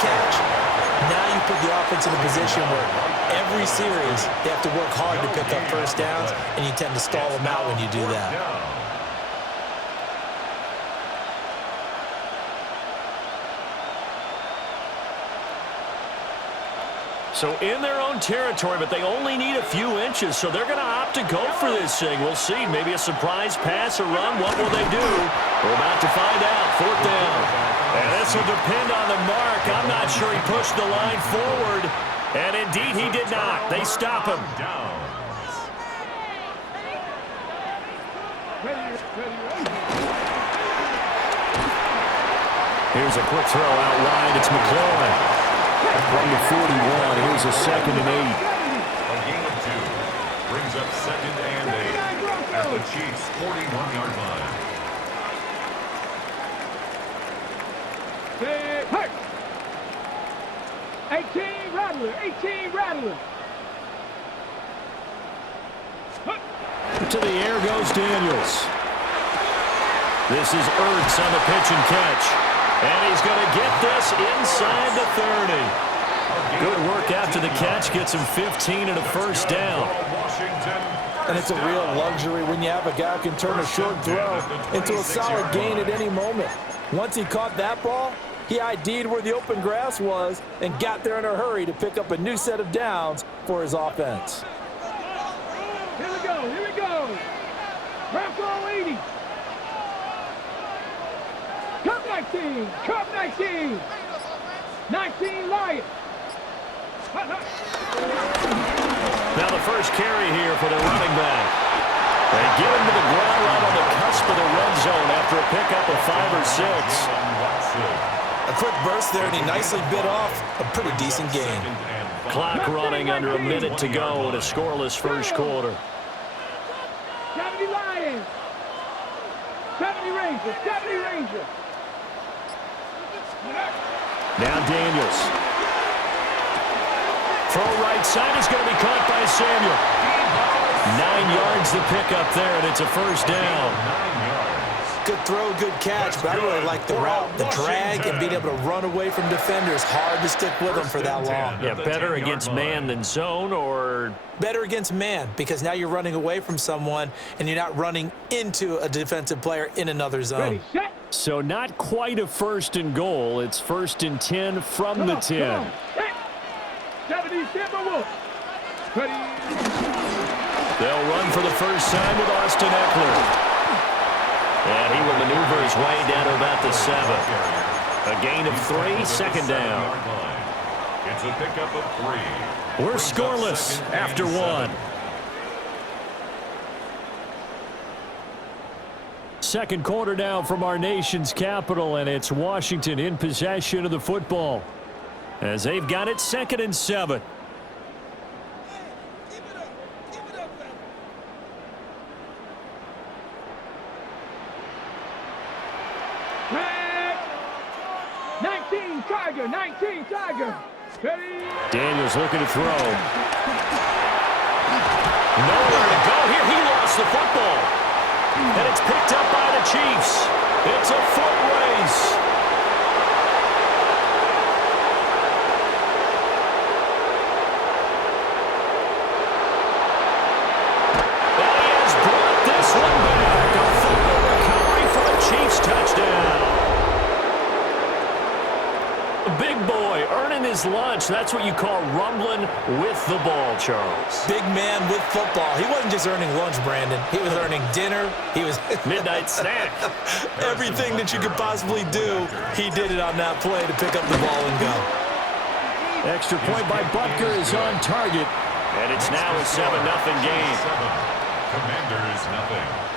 catch. Now you put the offense in a position where every series they have to work hard to pick up first downs, and you tend to stall them out when you do that. So in their own territory, but they only need a few inches, so they're going to opt to go for this thing. We'll see. Maybe a surprise pass or run. What will they do? We're about to find out. Fourth down. And this will depend on the mark. I'm not sure he pushed the line forward. And indeed, he did not. They stop him. Here's a quick throw out wide. It's McLaurin. From the 41, here's a 2nd and 8. A gain of 2 brings up 2nd and 8 at the Chiefs' 41-yard line. Hey! 18 Rattler, 18 Rattler. To the air goes Daniels. This is Ertz on the pitch and catch. And he's going to get this inside the 30. Good work after the catch. Gets him 15 and a first down. And it's a real luxury when you have a guy who can turn a short throw into a solid gain at any moment. Once he caught that ball, he ID'd where the open grass was and got there in a hurry to pick up a new set of downs for his offense. Here we go, here we go. Bronco 80. Cup 19, Cup 19. 19 Lions. Now the first carry here for the running back. They get him to the ground right on the cusp of the red zone after a pickup of 5 or 6. A quick burst there, and he nicely bit off a pretty decent gain. Clock running under a minute to go in a scoreless first quarter. 70 Lions. 70 Rangers, 70 Rangers. Now Daniels. Throw right side is going to be caught by Samuel. 9 yards the pickup there, and it's a first down. Good throw, good catch, but I really like the route, the drag, and being able to run away from defenders. Hard to stick with them for that long. Yeah, better against man than zone, or? Better against man, because now you're running away from someone, and you're not running into a defensive player in another zone. So not quite a 1st and goal. It's 1st and 10 from the 10. 70 Timberwolves. They'll run for the first time with Austin Eckler. And he will maneuver his way down to about the 7. A gain of 3, 2nd down. It's a pickup of 3. We're scoreless after 1. Second quarter now from our nation's capital, and it's Washington in possession of the football as they've got it 2nd and 7. Tiger, 19 Tiger. Daniels looking to throw. Nowhere to go here. He lost the football. And it's picked up by the Chiefs. It's a foot race. And he has brought this one back. A fumble recovery for a Chiefs touchdown. Big boy earning his lunch. That's what you call rumbling with the ball, Charles. Big man with football. He wasn't just earning lunch, Brandon. He was earning dinner. He was midnight snack. Everything that you could possibly do, he did it on that play to pick up the ball and go. Extra point by Butker is on target. And it's now a 7-0 game. Commanders nothing.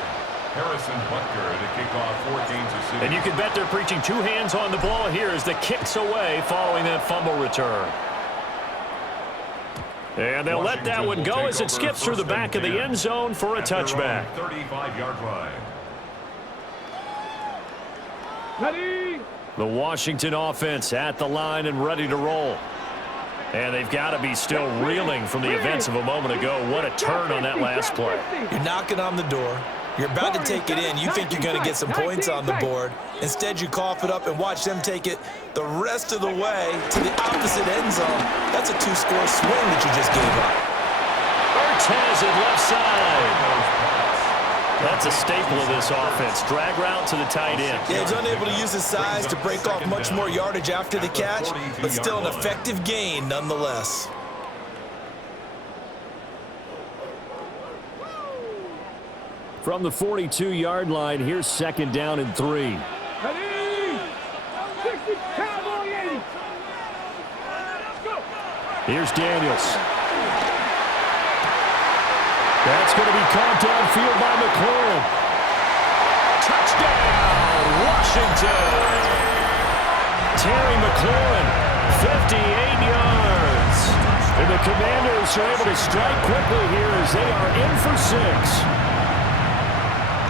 Harrison Butker to kick off 4 games of season. And you can bet they're preaching 2 hands on the ball here as the kick's away following that fumble return. And they'll let that one go as it skips through the back of the end zone for a touchback. 35-yard line. Ready? The Washington offense at the line and ready to roll. And they've got to be still reeling from the events of a moment ago. What a turn on that last play. You're knocking on the door. You're about to take it in. You think you're going to get some points on the board. Instead, you cough it up and watch them take it the rest of the way to the opposite end zone. That's a 2-score swing that you just gave up. Ertz has it left side. That's a staple of this offense. Drag route to the tight end. Yeah, he's unable to use his size to break off much more yardage after the catch, but still an effective gain nonetheless. From the 42-yard line, here's 2nd down and 3. Ready? 60, cowboy 80. Go. Here's Daniels. That's going to be caught downfield by McLaurin. Touchdown, Washington. Terry McLaurin, 58 yards. And the Commanders are able to strike quickly here as they are in for 6.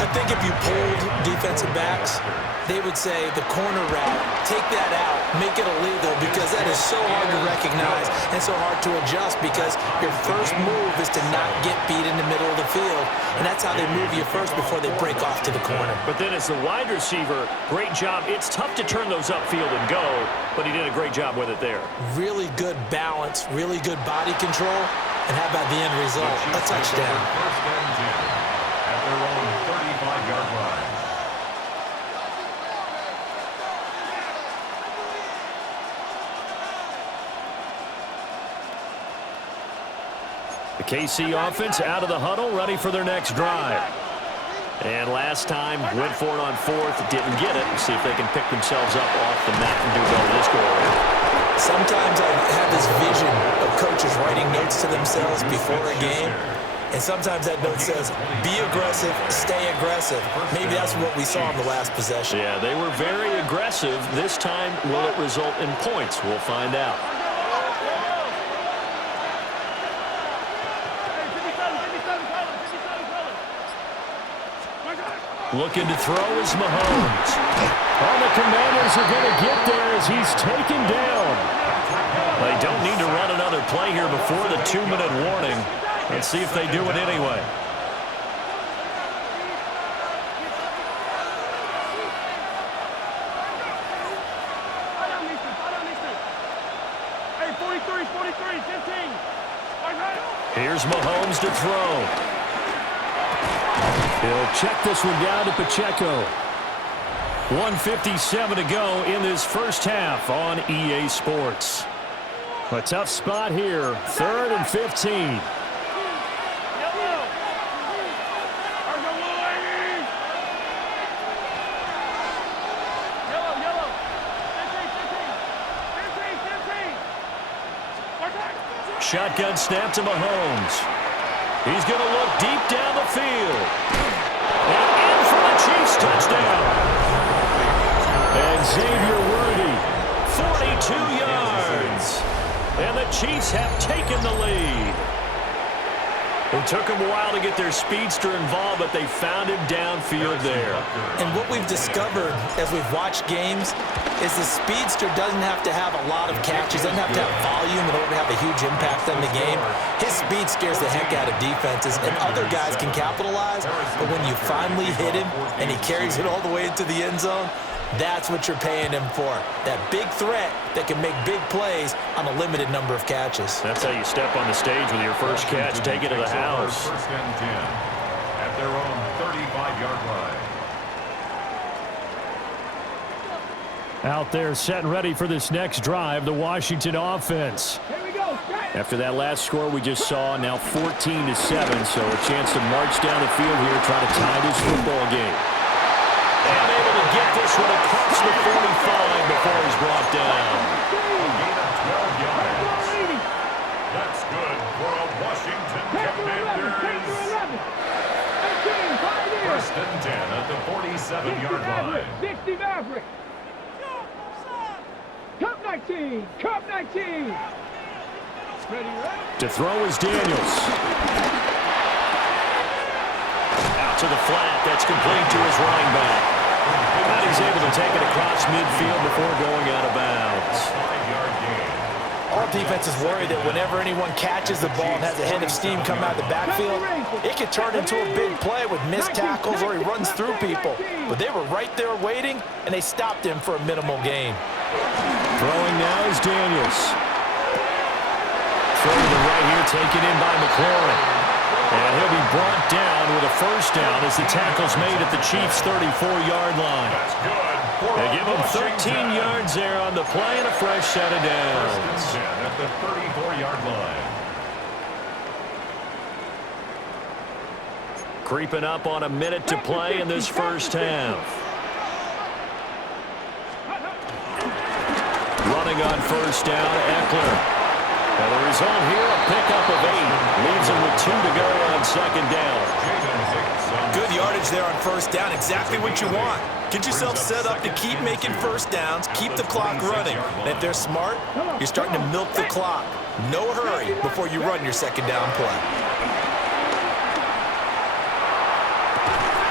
I think if you polled defensive backs, they would say the corner route, take that out, make it illegal, because that is so hard to recognize and so hard to adjust, because your first move is to not get beat in the middle of the field, and that's how they move you first before they break off to the corner. But then as the wide receiver, great job. It's tough to turn those upfield and go, but he did a great job with it there. Really good balance, really good body control, and how about the end result? A touchdown. First and 10 at their own 35-yard line. The KC offense out of the huddle, ready for their next drive. And last time, went for it on 4th, didn't get it. See if they can pick themselves up off the mat and do better this go-around. Sometimes I have this vision of coaches writing notes to themselves before a game, and sometimes that note says, be aggressive, stay aggressive. Maybe that's what we saw in the last possession. Yeah, they were very aggressive. This time, will it result in points? We'll find out. Looking to throw is Mahomes. All the Commanders are going to get there as he's taken down. They don't need to run another play here before the 2-minute warning. Let's see if they do it anyway. Hey, 43, 15. Here's Mahomes to throw. He'll check this one down to Pacheco. 1:57 to go in this first half on EA Sports. A tough spot here. 3rd and 15. Shotgun snap to Mahomes. He's going to look deep down the field. And in for the Chiefs touchdown. And Xavier Worthy, 42 yards. And the Chiefs have taken the lead. It took them a while to get their speedster involved, but they found him downfield there. And what we've discovered as we've watched games is the speedster doesn't have to have a lot of catches, doesn't have to have volume in order to have a huge impact on the game. His speed scares the heck out of defenses, and other guys can capitalize, but when you finally hit him and he carries it all the way into the end zone, that's what you're paying him for. That big threat that can make big plays on a limited number of catches. That's how you step on the stage with your first catch, take it to the house. First and 10 at their own 35-yard line. Out there set and ready for this next drive, the Washington offense. Here we go. After that last score we just saw, now 14-7, so a chance to march down the field here, try to tie this football game. And able to get this one across the 45 before he's brought down. A gain of 12 yards. That's good for a Washington Commanders. 18, First and 10 at the 47-yard line. 60 Maverick. Cup 19. Cup 19. Ready. To throw is Daniels. Out to the flat. That's complete to his running back. And he's able to take it across midfield before going out of bounds. 5-yard gain. All defense is worried that whenever anyone catches the ball and has a head of steam come out of the backfield, it could turn into a big play with missed tackles or he runs through people. But they were right there waiting, and they stopped him for a minimal gain. Throwing now is Daniels. Throw to the right here, taken in by McLaurin. And he'll be brought down with a first down as the tackle's made at the Chiefs' 34-yard line. That's good. They give him 13 yards there on the play and a fresh set of downs. First and 10 at the 34-yard line. Creeping up on a minute to play in this first half. Running on first down, Eckler. And the result here, a pickup of 8. Leaves him with 2 to go on second down. Good yardage there on first down. Exactly what you want. Get yourself set up to keep making first downs, keep the clock running. And if they're smart, you're starting to milk the clock. No hurry before you run your second down play.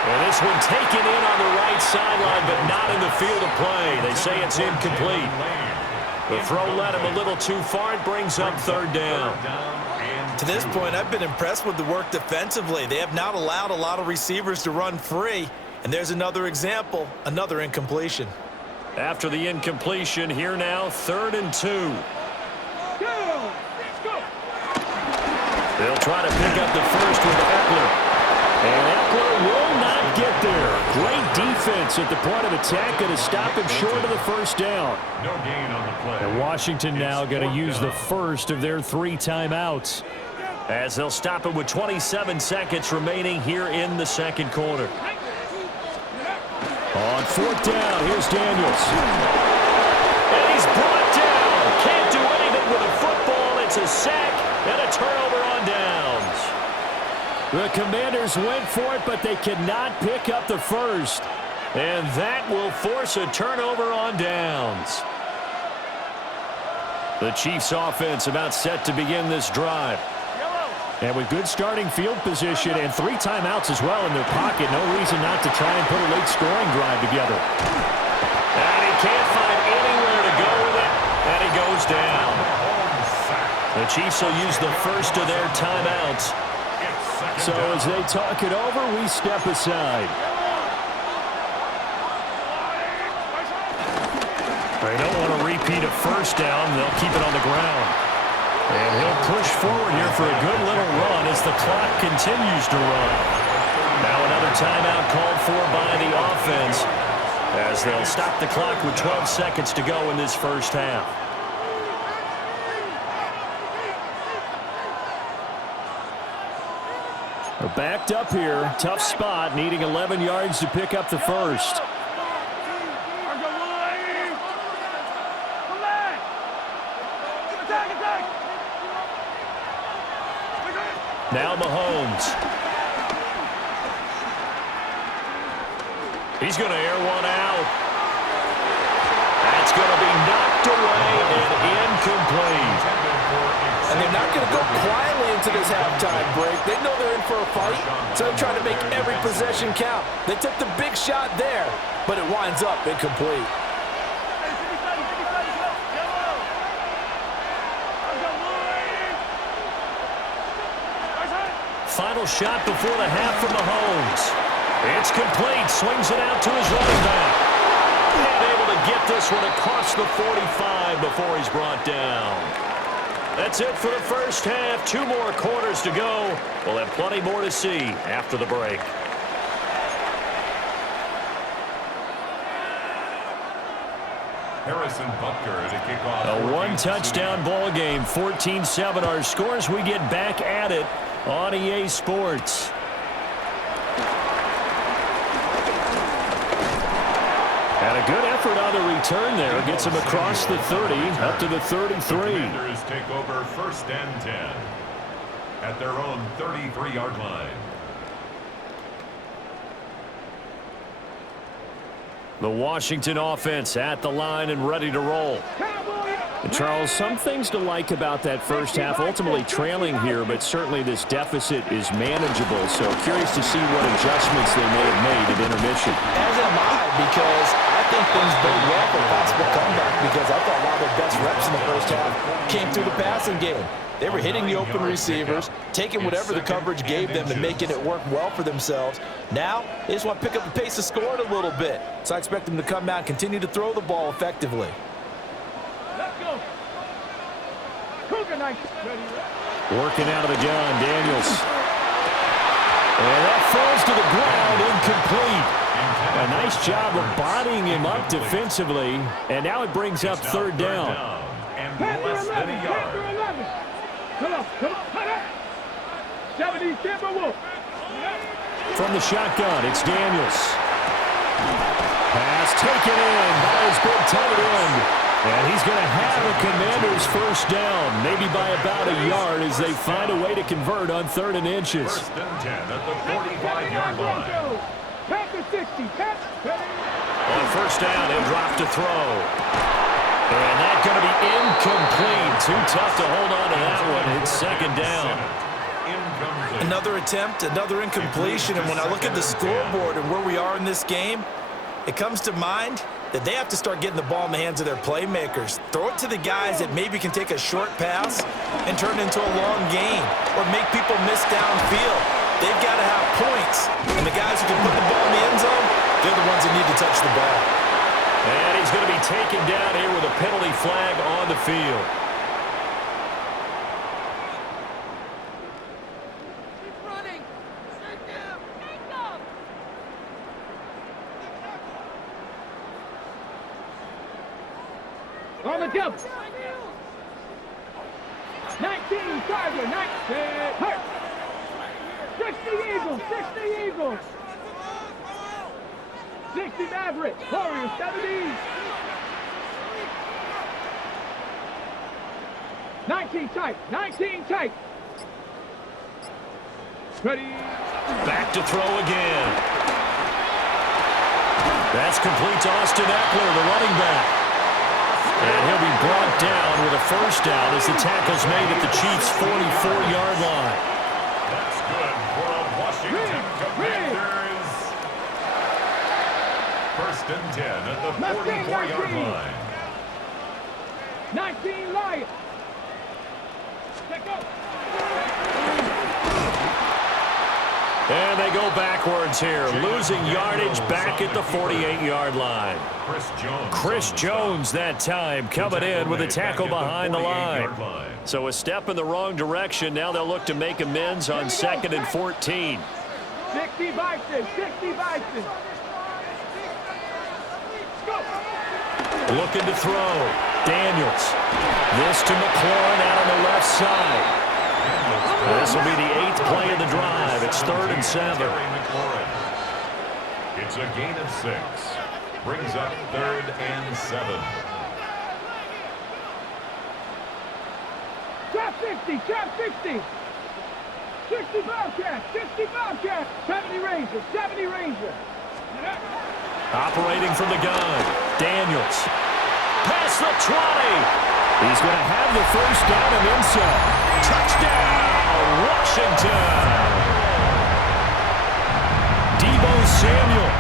And this one taken in on the right sideline, but not in the field of play. They say it's incomplete. The throw led him a little too far. It brings up third down. To this point, I've been impressed with the work defensively. They have not allowed a lot of receivers to run free. And there's another example, another incompletion. After the incompletion, here now, 3rd and 2. They'll try to pick up the first with Eckler. And Eckler will not get there. Great defense at the point of attack, going to stop him short of the first down. No gain on the play. And Washington now going to use the first of their 3 timeouts, as they'll stop it with 27 seconds remaining here in the second quarter. On 4th down, here's Daniels. And he's brought down. Can't do anything with a football. It's a sack and a turnover on downs. The Commanders went for it, but they cannot pick up the first. And that will force a turnover on downs. The Chiefs offense about set to begin this drive. And with good starting field position and 3 timeouts as well in their pocket, no reason not to try and put a late scoring drive together. And he can't find anywhere to go with it, and he goes down. The Chiefs will use the first of their timeouts. So as they talk it over, we step aside. They don't want to repeat a first down. They'll keep it on the ground. And he'll push forward here for a good little run as the clock continues to run. Now another timeout called for by the offense, as they'll stop the clock with 12 seconds to go in this first half. They're backed up here. Tough spot, needing 11 yards to pick up the first. Now Mahomes. He's going to air one out. That's going to be knocked away and incomplete. And they're not going to go quietly into this halftime break. They know they're in for a fight, so they're trying to make every possession count. They took the big shot there, but it winds up incomplete. Final shot before the half from Mahomes. It's complete. Swings it out to his running back. And able to get this one across the 45 before he's brought down. That's it for the first half. 2 more quarters to go. We'll have plenty more to see after the break. Harrison Butker to kick off. A 1-touchdown ball game. 14-7 our scores. We get back at it on EA Sports. And a good effort on the return there. Gets him across the 30, up to the 33. The Commanders take over 1st and 10 at their own 33-yard line. The Washington offense at the line and ready to roll. And Charles, some things to like about that first half. Ultimately trailing here, but certainly this deficit is manageable. So curious to see what adjustments they may have made at intermission. As am I, because I think things bode well for a possible comeback, because I thought a lot of their best reps in the first half came through the passing game. They were hitting the open receivers, taking whatever the coverage gave them and making it work well for themselves. Now, they just want to pick up the pace of scoring a little bit. So I expect them to come out and continue to throw the ball effectively. Let's go. Cougar Knights. Working out of the gun, Daniels. And that falls to the ground, incomplete. A nice job of bodying him up defensively. And now it brings up third down. And less than a yard. Come on, come on, come on. 70 Timberwolf. From the shotgun, it's Daniels. Pass taken in by his big tight end. And he's going to have a Commanders first down, maybe by about a yard as they find a way to convert on 3rd and inches. First and 10 at the 45-yard line. Pass to 60. Pass. On first down, he'll drop to throw. And that's going to be incomplete. Too tough to hold on to that one. It's 2nd down. Another attempt, another incompletion. And when I look at the scoreboard and where we are in this game, it comes to mind that they have to start getting the ball in the hands of their playmakers. Throw it to the guys that maybe can take a short pass and turn it into a long gain or make people miss downfield. They've got to have points. And the guys who can put the ball in the end zone, they're the ones that need to touch the ball. And he's going to be taken down here with a penalty flag on the field. Keep running. Sit down. Take up. On the jump. 19, Tiger, 19, hurt. 60 Eagles, 60 Eagles. 60 Maverick, Warriors, 70. 19 tight, 19 tight. Ready. Back to throw again. That's complete to Austin Eckler, the running back. And he'll be brought down with a first down as the tackle's made at the Chiefs' 44-yard line. That's good for a Washington Commanders. First and 10 at the 44-yard line. 19 Lions. Take up. And they go backwards here, losing yardage back at the 48-yard line. Chris Jones that time coming in with a tackle behind the line. So a step in the wrong direction. Now they'll look to make amends on 2nd and 14. 60 Bison, 60 Bison. Looking to throw. Daniels. This to McLaurin out on the left side. This will be the 8th play of the drive. It's 3rd and 7. It's a gain of 6. Brings up 3rd and 7. Trap 60, trap 60. 60 Bobcats, 60 Bobcats. 70 Rangers, 70 Rangers. Operating from the gun. Daniels. Past the 20. He's going to have the first down and then some. Touchdown, Washington. Deebo Samuel,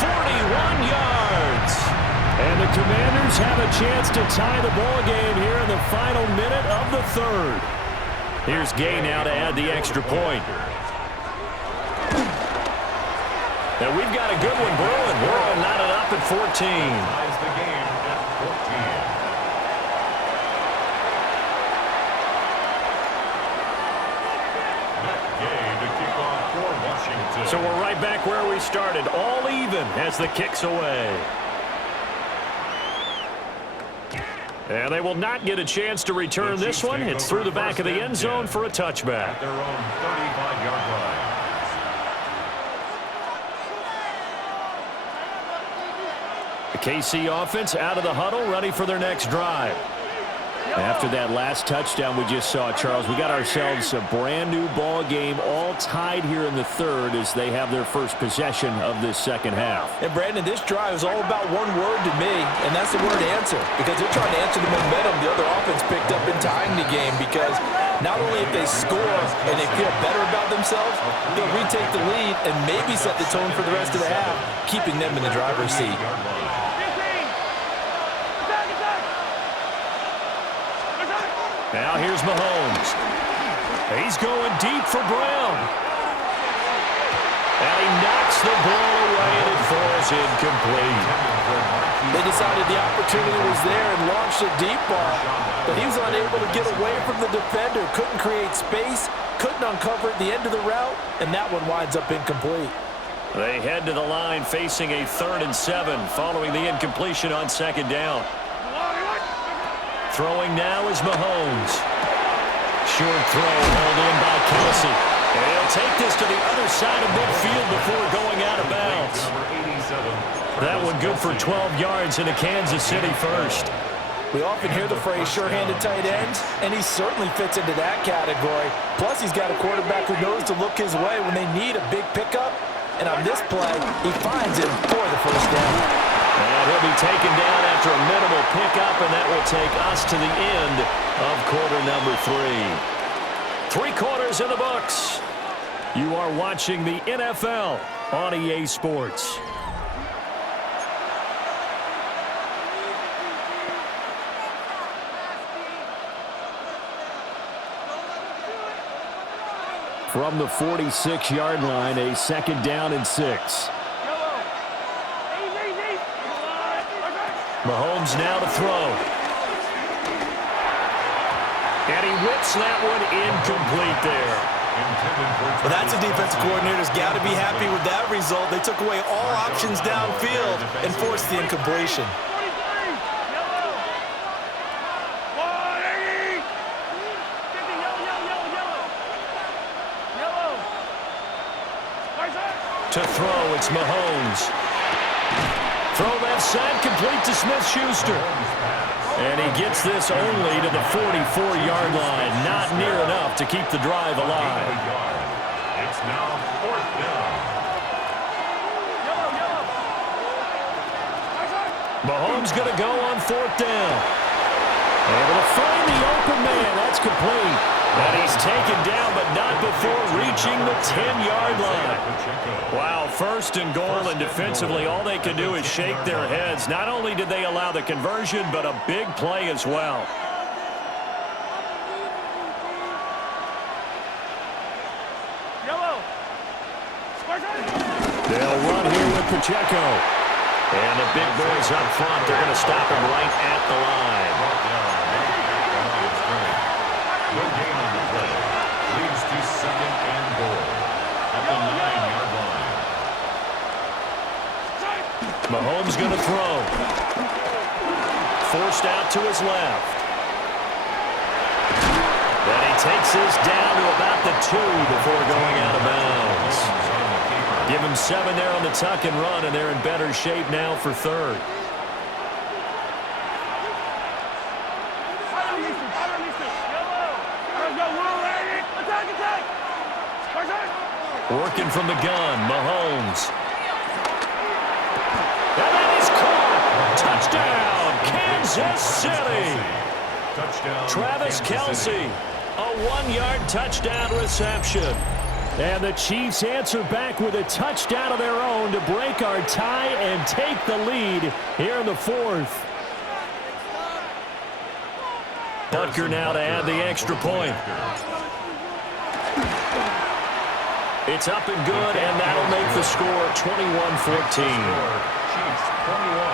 41 yards. And the Commanders have a chance to tie the ball game here in the final minute of the 3rd. Here's Gay now to add the extra point. Now we've got a good one brewing. We're all knotted up at 14. Ties the game at 14. So we're right back where we started, all even as the kick's away. And they will not get a chance to return this one. It's through the back of the end zone for a touchback. At their own 35-yard line. The KC offense out of the huddle, ready for their next drive. After that last touchdown we just saw, Charles, we got ourselves a brand-new ball game, all tied here in the 3rd as they have their first possession of this 2nd half. And, Brandon, this drive is all about one word to me, and that's the word answer, because they're trying to answer the momentum the other offense picked up in tying the game, because not only if they score and they feel better about themselves, they'll retake the lead and maybe set the tone for the rest of the half, keeping them in the driver's seat. Now here's Mahomes. He's going deep for Brown. And he knocks the ball away, and it falls incomplete. They decided the opportunity was there and launched a deep ball, but he was unable to get away from the defender, couldn't create space, couldn't uncover at the end of the route, and that one winds up incomplete. They head to the line facing a 3rd and 7 following the incompletion on 2nd down. Throwing now is Mahomes. Short throw held in by Kelsey. And he'll take this to the other side of midfield before going out of bounds. That one good for 12 yards into Kansas City first. We often hear the phrase sure-handed tight ends, and he certainly fits into that category. Plus, he's got a quarterback who knows to look his way when they need a big pickup. And on this play, he finds him for the first down. And he'll be taken down after a minimal pickup, and that will take us to the end of quarter number 3. 3 quarters in the books. You are watching the NFL on EA Sports. From the 46-yard line, a 2nd down and 6. Mahomes now to throw. And he whips that one incomplete there. Well, that's a defensive coordinator's got to be happy with that result. They took away all options downfield and forced the incompletion. To throw, it's Mahomes. Throw left side, complete to Smith-Schuster. And he gets this only to the 44-yard line. Not near enough to keep the drive alive. It's now 4th down. Mahomes going to go on 4th down. Able to find the open man. That's complete. And he's taken down, but not before reaching the 10-yard line. Wow, 1st and goal, and defensively, all they can do is shake their heads. Not only did they allow the conversion, but a big play as well. They'll run here with Pacheco. And the big boys up front, they're going to stop him right at the line. No gain on the play. Leads to 2nd and goal at the 9-yard line. Mahomes going to throw. Forced out to his left. Then he takes this down to about the 2 before going out of bounds. Give him 7 there on the tuck and run, and they're in better shape now for 3rd. Working from the gun, Mahomes. And that is caught. Touchdown, Kansas City. Touchdown, Travis Kelce, a 1-yard touchdown reception. And the Chiefs answer back with a touchdown of their own to break our tie and take the lead here in the 4th. Butker now to add the extra point. It's up and good, and that'll make the score 21-14. Chiefs 21,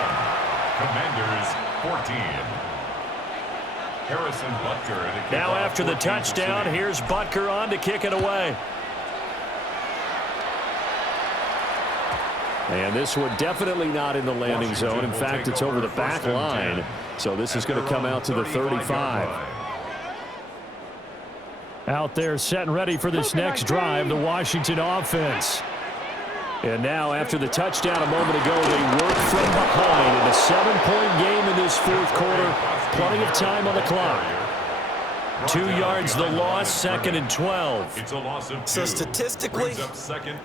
Commanders 14. Harrison Butker. Now after the touchdown, here's Butker on to kick it away. And this one definitely not in the landing zone. In fact, it's over the back line. So this is going to come out to the 35. Out there set and ready for this next drive, the Washington offense. And now after the touchdown a moment ago, they work from behind in a 7-point game in this 4th quarter. Plenty of time on the clock. 2 yards the loss, 2nd and 12. It's a loss of 2. So statistically,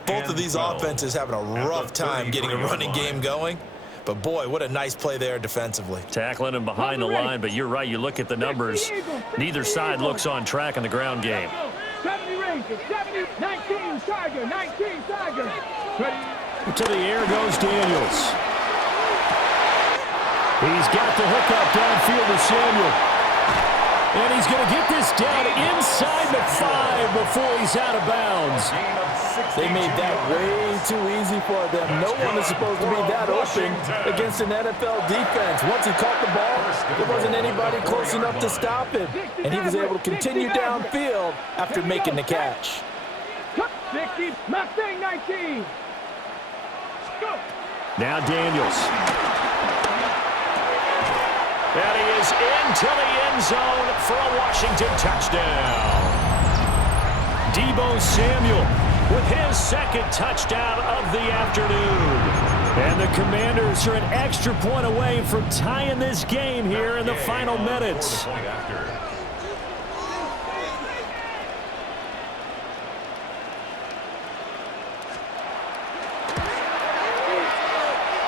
both of these offenses having a rough time getting a running game going. But boy, what a nice play there defensively. Tackling him behind the line, but you're right, you look at the numbers. Neither side looks on track in the ground game. 70 Rangers, 70, 19 Tiger, 19 Tiger. To the air goes Daniels. He's got the hookup downfield to Samuel. And he's going to get this down inside the 5 before he's out of bounds. They made that way too easy for them. No one is supposed to be that open against an NFL defense. Once he caught the ball, there wasn't anybody close enough to stop him. And he was able to continue downfield after making the catch. 60, Mustang 19. Go. Now Daniels. And he is into the end zone for a Washington touchdown. Deebo Samuel with his second touchdown of the afternoon. And the Commanders are an extra point away from tying this game here in the final minutes.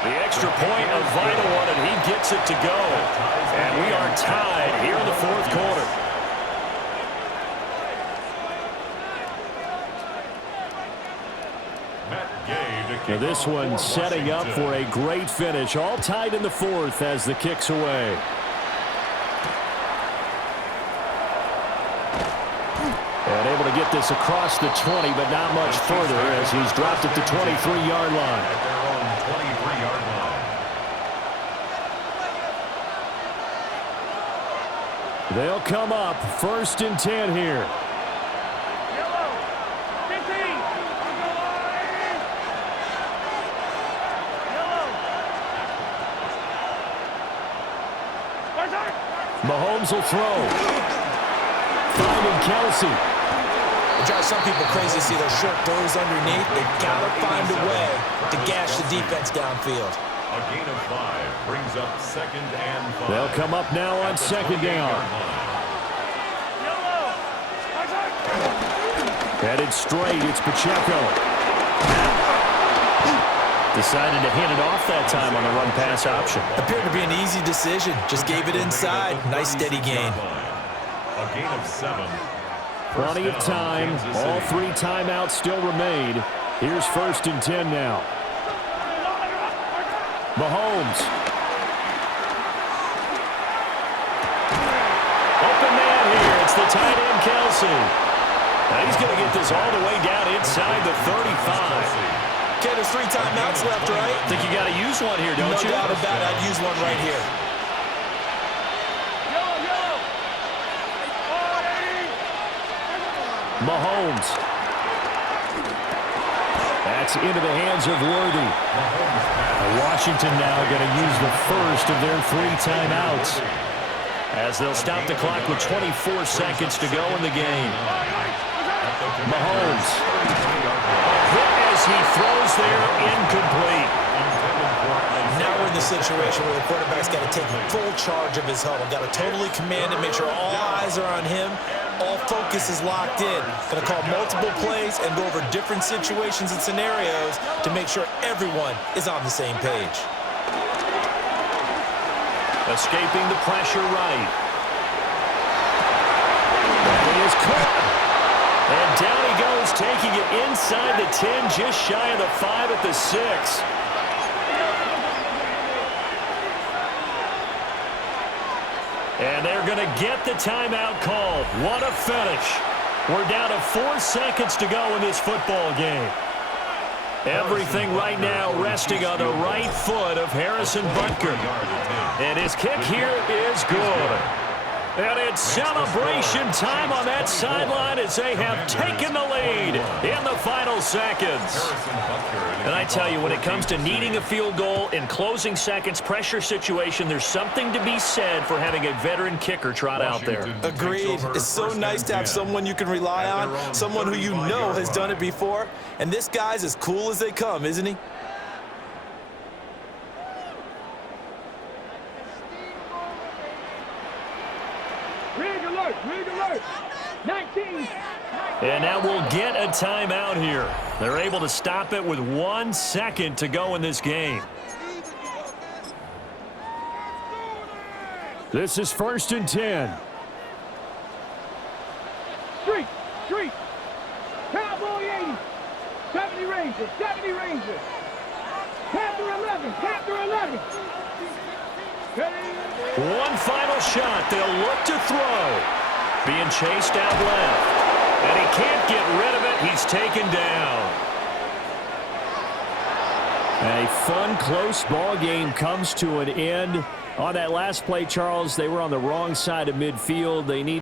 The extra point, a vital one, and he gets it to go. And we are tied here in the fourth quarter. Now this one setting up for a great finish. All tied in the fourth as the kick's away. And able to get this across the 20, but not much further as he's dropped at the 23-yard line. They'll come up 1st and 10 here. Mahomes will throw. Finding Kelsey. It drives some people crazy to see those short throws underneath. They've got to find a way to gash the defense downfield. A gain of 5 brings up 2nd and 5. They'll come up now on 2nd down. Headed straight, it's Pacheco. Decided to hand it off that time on the run-pass option. Appeared to be an easy decision. Just gave it inside. Nice steady gain. A gain of 7. Plenty of time. All 3 timeouts still remain. Here's 1st and 10 now. Mahomes. Open man here. It's the tight end, Kelsey. Now he's going to get this all the way down inside the 35. Okay, there's 3 timeouts left, right? Think you got to use one here, don't you? No doubt about it. I'd use one right here. Mahomes. That's into the hands of Worthy. Washington now going to use the first of their 3 timeouts as they'll stop the clock with 24 seconds to go in the game. Mahomes. Hit as he throws there, incomplete. Now we're in the situation where the quarterback's got to take full charge of his huddle. Got to totally command it, make sure all eyes are on him. All focus is locked in. Going to call multiple plays and go over different situations and scenarios to make sure everyone is on the same page. Escaping the pressure right. And he is caught. And down he goes, taking it inside the 10, just shy of the 5 at the 6. And they're going to get the timeout called. What a finish. We're down to 4 seconds to go in this football game. Everything right now resting on the right foot of Harrison Butker. And his kick here is good. And it's celebration time on that sideline as they have taken the lead in the final seconds. And I tell you, when it comes to needing a field goal in closing seconds, pressure situation, there's something to be said for having a veteran kicker trot out there. Agreed. It's so nice to have someone you can rely on, someone who you know has done it before. And this guy's as cool as they come, isn't he? Rig alert. 19. And now we'll get a timeout here. They're able to stop it with 1 second to go in this game. This is 1st and 10. Street. Cowboy 80. 70 Rangers. Panther 11. One final shot. They'll look to throw. Being chased out left. And he can't get rid of it. He's taken down. A fun, close ball game comes to an end. On that last play, Charles, they were on the wrong side of midfield. They need